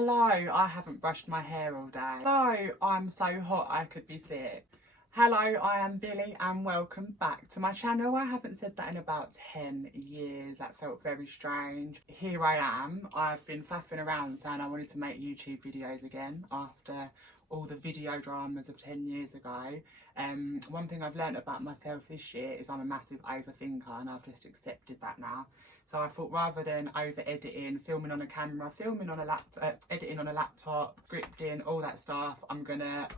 Hello, I haven't brushed my hair all day. Hello, I'm so hot I could be sick. Hello, I am Billy and welcome back to my channel. I haven't said that in about 10 years. That felt very strange. Here I am. I've been faffing around saying I wanted to make YouTube videos again after all the video dramas of 10 years ago. One thing I've learnt about myself this year is I'm a massive overthinker, and I've just accepted that now. So I thought, rather than over editing, filming on a camera, filming on a laptop, editing on a laptop, scripting, all that stuff, I'm gonna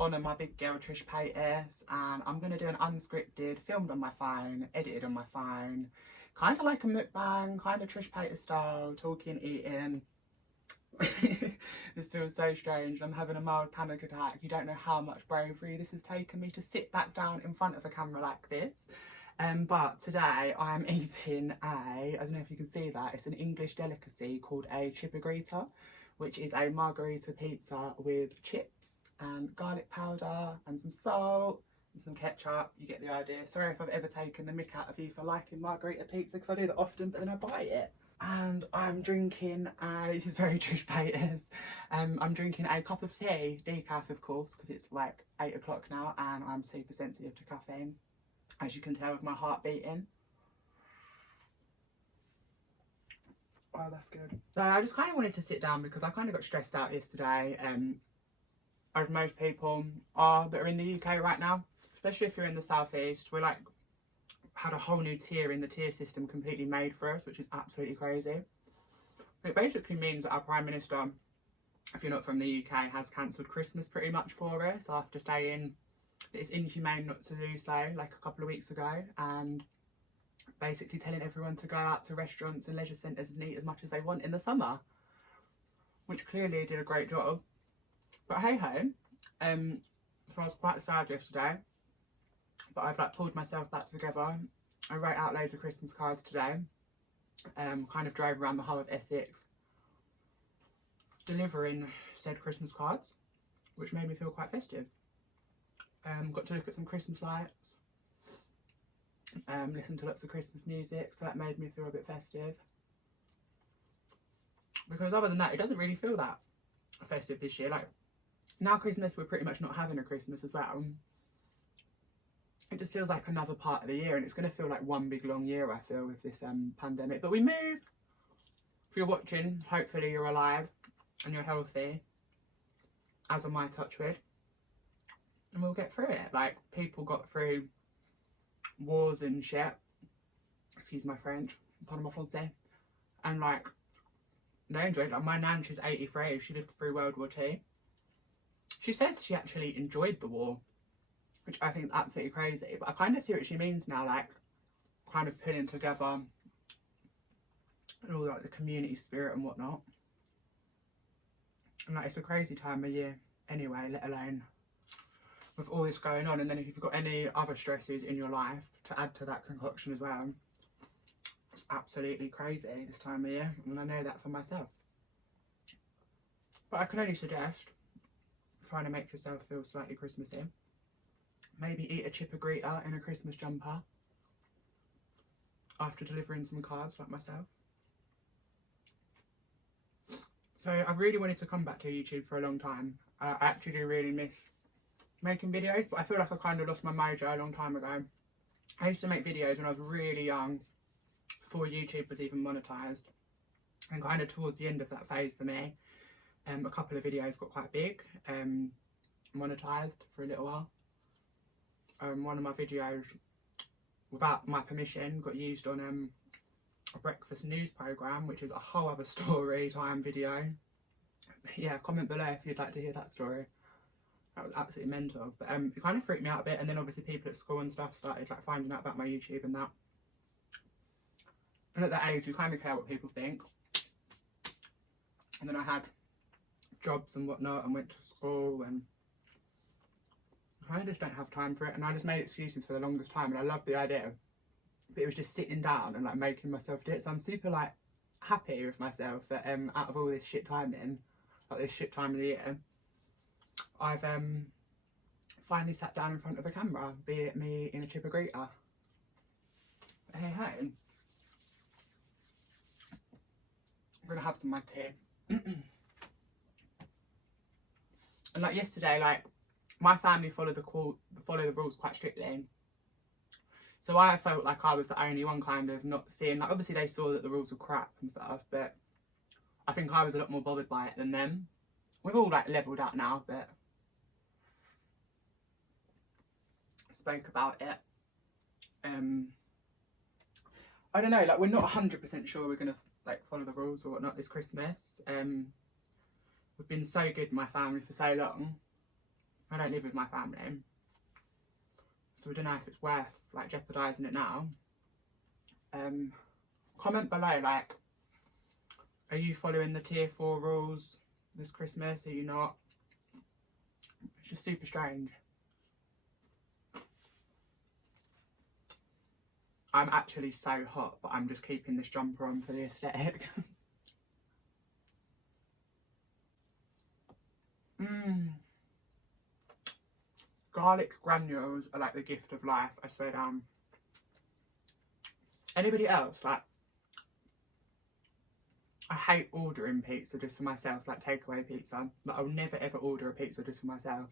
honour my big girl Trish Paytas, and I'm gonna do an unscripted, filmed on my phone, edited on my phone, kind of like a mukbang, kind of Trish Paytas style, talking, eating. This feels so strange. I'm having a mild panic attack. You don't know how much bravery this has taken me to sit back down in front of a camera like this. But today I'm eating I don't know if you can see that, it's an English delicacy called a chipagrita, which is a margarita pizza with chips and garlic powder and some salt and some ketchup. You get the idea. Sorry if I've ever taken the mick out of you for liking margarita pizza, because I do that often, but then I buy it. And I'm drinking this is very Trish Paytas, I'm drinking a cup of tea, decaf of course, because it's like 8 o'clock now and I'm super sensitive to caffeine, as you can tell with my heart beating. Oh, that's good. So I just kind of wanted to sit down because I kind of got stressed out yesterday, as most people are that are in the UK right now, especially if you're in the southeast. We're like had a whole new tier in the tier system completely made for us, which is absolutely crazy. It basically means that our Prime Minister, if you're not from the UK, has cancelled Christmas pretty much for us after saying that it's inhumane not to do so like a couple of weeks ago, and basically telling everyone to go out to restaurants and leisure centres and eat as much as they want in the summer, which clearly did a great job. But hey ho, so I was quite sad yesterday, but I've like pulled myself back together. I wrote out loads of Christmas cards today, kind of drove around the whole of Essex delivering said Christmas cards, which made me feel quite festive. Got to look at some Christmas lights, listen to lots of Christmas music, so that made me feel a bit festive. Because other than that, it doesn't really feel that festive this year. Like, now Christmas, we're pretty much not having a Christmas as well. It just feels like another part of the year, and it's going to feel like one big long year, I feel, with this pandemic. But we moved. If you're watching, hopefully you're alive and you're healthy, as am I, touch wood, and we'll get through it. Like, people got through wars and shit, excuse my French, pardon my français, and like, they enjoyed it. Like, my nan, she's 83, she lived through World War II. She says she actually enjoyed the war, which I think is absolutely crazy. But I kind of see what she means now, like kind of putting together and all like the community spirit and whatnot. And like, it's a crazy time of year anyway, let alone with all this going on. And then if you've got any other stresses in your life to add to that concoction as well, it's absolutely crazy this time of year, and I know that for myself. But I can only suggest trying to make yourself feel slightly Christmassy. Maybe eat a chipagrita in a Christmas jumper after delivering some cards like myself. So I've really wanted to come back to YouTube for a long time. I actually do really miss making videos, but I feel like I kind of lost my mojo a long time ago. I used to make videos when I was really young, before YouTube was even monetized, and kind of towards the end of that phase for me, a couple of videos got quite big, monetized for a little while. One of my videos, without my permission, got used on a breakfast news programme, which is a whole other story time video. Yeah, comment below if you'd like to hear that story. That was absolutely mental. But it kind of freaked me out a bit, and then obviously people at school and stuff started like finding out about my YouTube and that. And at that age, you kind of care what people think. And then I had jobs and whatnot and went to school, and I just don't have time for it, and I just made excuses for the longest time, and I love the idea, but it was just sitting down and like making myself do it. So I'm super like happy with myself that out of all this shit timing, like this shit time of the year, I've finally sat down in front of a camera, be it me in a chipagrita. Hey hey, I'm gonna have some of my tea. like yesterday, like my family follow the rules quite strictly. So I felt like I was the only one kind of not seeing, like obviously they saw that the rules were crap and stuff, but I think I was a lot more bothered by it than them. We've all like levelled out now, but spoke about it. I don't know, like we're not 100% sure we're gonna like follow the rules or whatnot this Christmas. We've been so good with my family for so long. I don't live with my family, so we don't know if it's worth like jeopardising it now. Comment below, like, are you following the tier 4 rules this Christmas? Are you not? It's just super strange. I'm actually so hot, but I'm just keeping this jumper on for the aesthetic. Garlic granules are like the gift of life, I swear down. Anybody else, like, I hate ordering pizza just for myself, like takeaway pizza. Like, I'll never ever order a pizza just for myself,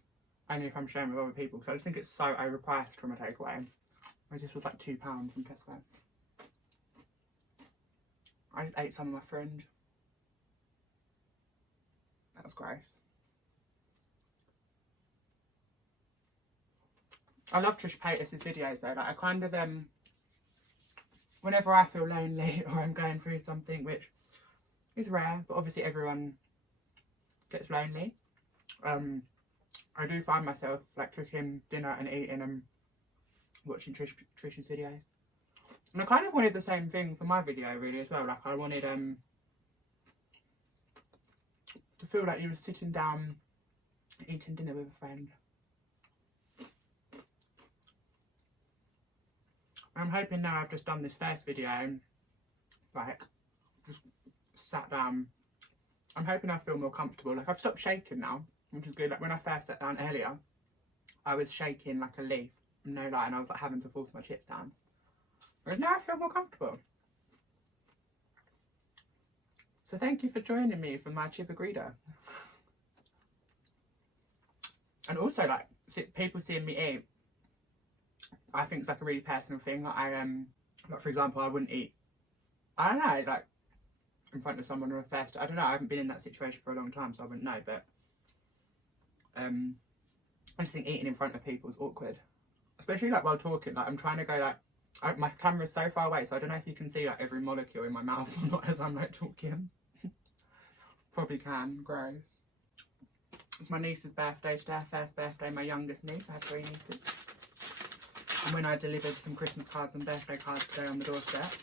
only if I'm sharing with other people, because I just think it's so overpriced from a takeaway. This was like £2 from Tesco. I just ate some of my fringe. That was gross. I love Trish Paytas' videos though. Like I kind of whenever I feel lonely or I'm going through something, which is rare, but obviously everyone gets lonely. I do find myself like cooking dinner and eating and watching Trish's videos. And I kind of wanted the same thing for my video really as well. Like I wanted to feel like you were sitting down eating dinner with a friend. I'm hoping now I've just done this first video, like just sat down, I'm hoping I feel more comfortable. Like I've stopped shaking now, which is good. Like when I first sat down earlier, I was shaking like a leaf. No lie, and I was like having to force my chips down. Whereas now I feel more comfortable. So thank you for joining me for my chipagredo. And also like people seeing me eat, I think it's like a really personal thing. Like like for example, I wouldn't eat, I don't know, like in front of someone on a fest. I don't know, I haven't been in that situation for a long time, so I wouldn't know, but I just think eating in front of people is awkward. Especially like while talking, like I'm trying to go like, my camera's so far away, so I don't know if you can see like every molecule in my mouth or not as I'm like talking. Probably can, gross. It's my niece's birthday today, her first birthday, my youngest niece. I have 3 nieces. And when I delivered some Christmas cards and birthday cards today on the doorstep,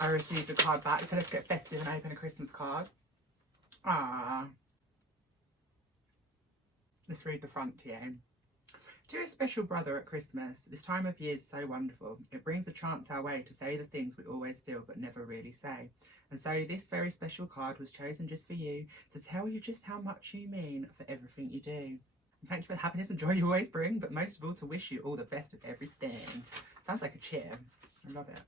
I received a card back, so let's get festive and open a Christmas card. Ah. Let's read the front here. Dear special brother at Christmas, this time of year is so wonderful. It brings a chance our way to say the things we always feel but never really say. And so this very special card was chosen just for you to tell you just how much you mean for everything you do. And thank you for the happiness and joy you always bring, but most of all to wish you all the best of everything. Sounds like a cheer. I love it.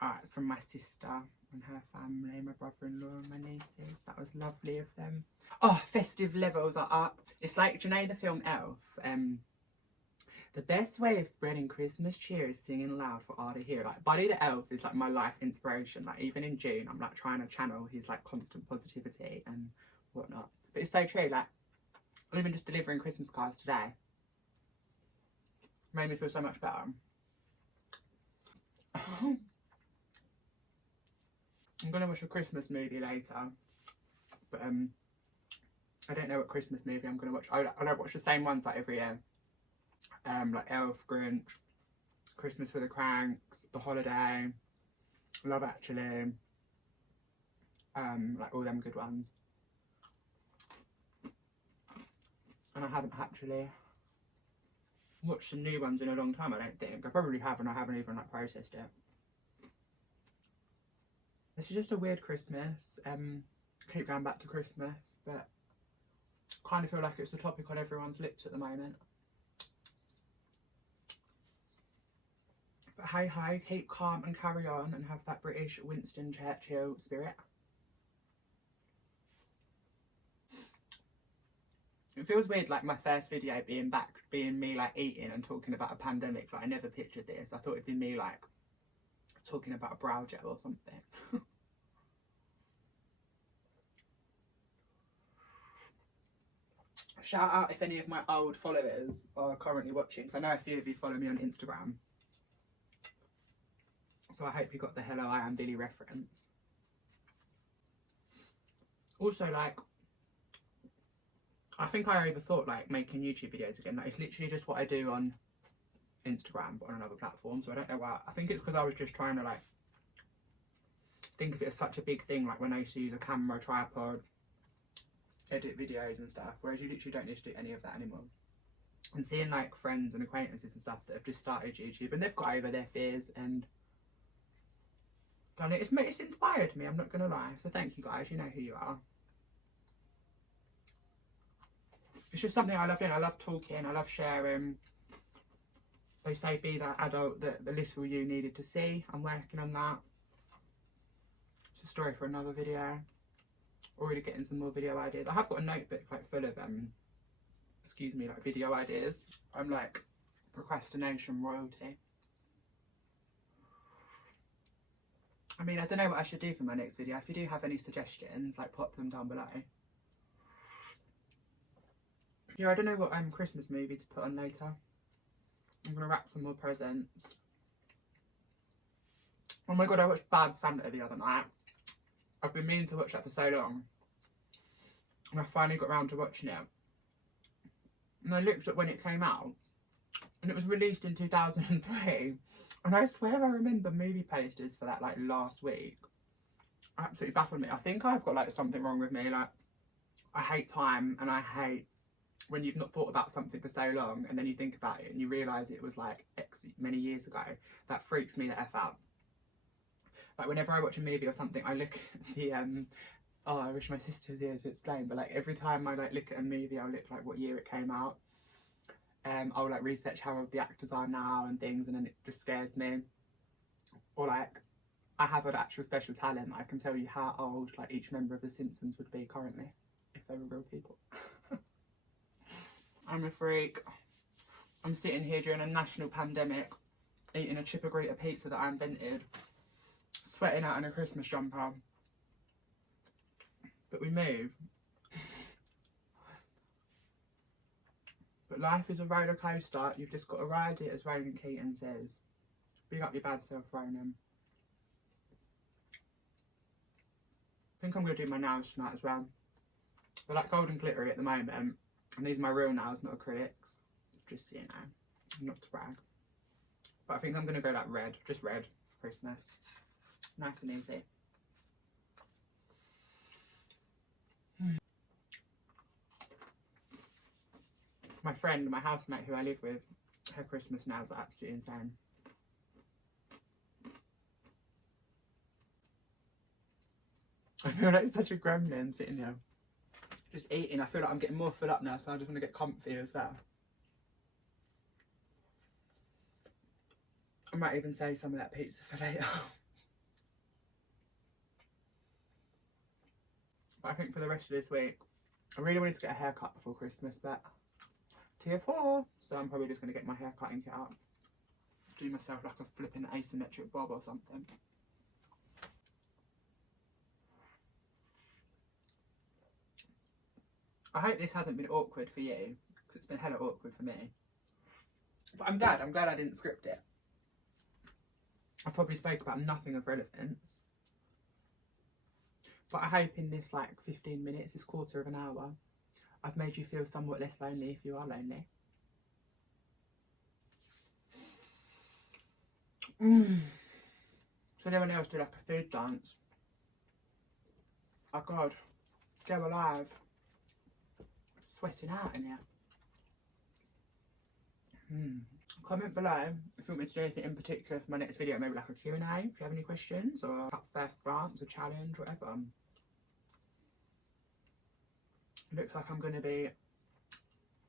Ah, it's from my sister and her family, my brother-in-law and my nieces. That was lovely of them. Oh, festive levels are up. It's like, do you know the film Elf? The best way of spreading Christmas cheer is singing loud for all to hear. Like, Buddy the Elf is like my life inspiration. Like, even in June, I'm like trying to channel his like constant positivity and whatnot. But it's so true, like, even just delivering Christmas cards today made me feel so much better. I'm going to watch a Christmas movie later, but I don't know what Christmas movie I'm going to watch. I don't watch the same ones like every year. Like Elf, Grinch, Christmas for the Cranks, The Holiday, Love Actually, like all them good ones. And I haven't actually watched some new ones in a long time, I don't think. I probably have, and I haven't even like processed it. This is just a weird Christmas. Keep going back to Christmas, but kind of feel like it's the topic on everyone's lips at the moment. But hey ho, keep calm and carry on and have that British Winston Churchill spirit. It feels weird, like my first video being me like eating and talking about a pandemic. Like I never pictured this. I thought it'd be me like talking about a brow gel or something. Shout out if any of my old followers are currently watching, because I know a few of you follow me on Instagram. So I hope you got the Hello I Am Billy reference. Also, like, I think I overthought like making YouTube videos again. Like, it's literally just what I do on Instagram but on another platform. So I don't know why. I think it's because I was just trying to like think of it as such a big thing, like when I used to use a camera, tripod, edit videos and stuff, whereas you literally don't need to do any of that anymore. And seeing like friends and acquaintances and stuff that have just started YouTube and they've got over their fears and done it, it's inspired me, I'm not gonna lie. So thank you guys, you know who you are. It's just something I love doing. I love talking, I love sharing. They say be that adult that the little you needed to see. I'm working on that. It's a story for another video. Already getting some more video ideas. I have got a notebook like full of excuse me, like video ideas. I'm like procrastination royalty. I mean, I don't know what I should do for my next video. If you do have any suggestions, like pop them down below. Yeah, I don't know what Christmas movie to put on later. I'm gonna wrap some more presents. Oh my god, I watched Bad Santa the other night. I've been meaning to watch that for so long. And I finally got around to watching it. And I looked at when it came out. And it was released in 2003. And I swear I remember movie posters for that like last week. Absolutely baffled me. I think I've got like something wrong with me. Like, I hate time and I hate when you've not thought about something for so long and then you think about it and you realise it was like many years ago. That freaks me the F out. Like whenever I watch a movie or something, I look at the oh, I wish my sister was here to explain, but like every time I like look at a movie, I'll look like what year it came out. I'll like research how old the actors are now and things, and then it just scares me. Or like I have an actual special talent. I can tell you how old like each member of the Simpsons would be currently if they were real people. I'm a freak. I'm sitting here during a national pandemic, eating a Chippergreta pizza that I invented, sweating out in a Christmas jumper. But we move. But life is a roller coaster. You've just got to ride it, as Ronan Keating says. Big up your bad self, Ronan. I think I'm going to do my nails tonight as well. They're like golden glittery at the moment. And these are my real nails, not acrylics. Just so you know. Not to brag. But I think I'm going to go like red. Just red for Christmas. Nice and easy. My friend, my housemate who I live with, her Christmas nails are absolutely insane. I feel like such a gremlin sitting here. Just eating. I feel like I'm getting more full up now, so I just want to get comfy as well. I might even save some of that pizza for later. But I think for the rest of this week, I really wanted to get a haircut before Christmas, but tier 4, so I'm probably just going to get my hair cutting kit out. Do myself like a flipping asymmetric bob or something. I hope this hasn't been awkward for you, because it's been hella awkward for me. But I'm glad I didn't script it. I've probably spoke about nothing of relevance. But I hope in this like 15 minutes, this quarter of an hour, I've made you feel somewhat less lonely if you are lonely. So anyone else do like a food dance? Oh God, go alive. Sweating out in here. Comment below if you want me to do anything in particular for my next video, maybe like a Q&A if you have any questions, or a first glance, a challenge, whatever. It looks like I'm going to be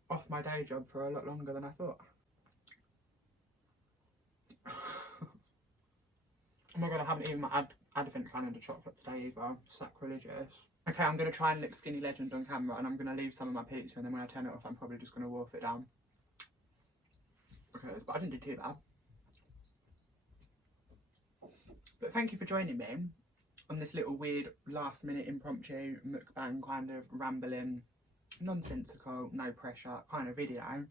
off my day job for a lot longer than I thought. Oh my God, I haven't even I haven't tried the chocolate today either. Sacrilegious. Okay, I'm going to try and lick Skinny Legend on camera, and I'm going to leave some of my pizza, and then when I turn it off, I'm probably just going to wolf it down. Okay, but I didn't do too bad. But thank you for joining me on this little weird last minute impromptu mukbang kind of rambling, nonsensical, no pressure kind of video.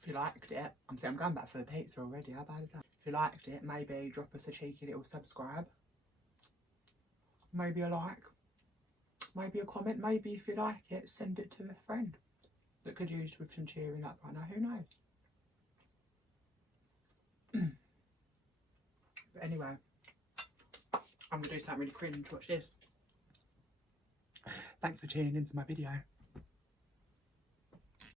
If you liked it, I'm going back for the pizza already, how bad is that? If you liked it, maybe drop us a cheeky little subscribe. Maybe a like. Maybe a comment. Maybe if you like it, send it to a friend that could use with some cheering up right now. Who knows? But anyway, I'm going to do something really cringe. Watch this. Thanks for tuning into my video.